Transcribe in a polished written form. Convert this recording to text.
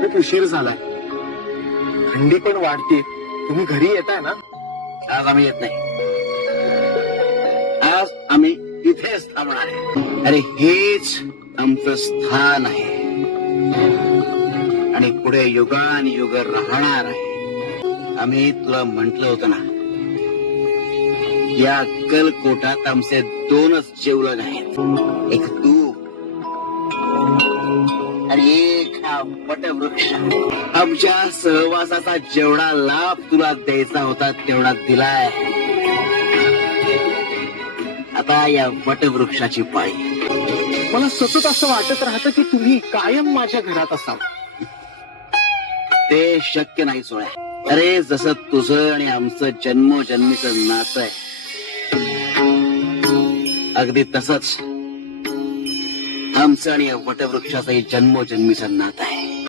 खूप उशीर झालाय, थंडी पण वाढते. तुम्ही घरी येताय ना? आज आम्ही येत नाही. आज आम्ही इथेच थांबणार आहे. अरे हेच आमचं स्थान आहे आणि पुढे युगान युग राहणार आहे. आम्ही तुला म्हंटल होतं ना, या अक्कलकोटात आमचे 2च जेवलग आहेत. एक तू आणि एक हा वटवृक्ष. आमच्या सहवासाचा जेवढा लाभ तुला द्यायचा होता तेवढा दिलाय. आता या वटवृक्षाची पाळी. मला सतत असं वाटत राहतं की तुम्ही कायम माझ्या घरात असाल. ते शक्य नाही सोळ्या. अरे जसं तुझं आणि आमचं जन्मोजन्मीचं नातं आहे, अगदी तसंच आमचं आणि या वटवृक्षाचंही जन्मोजन्मीचं नातं आहे.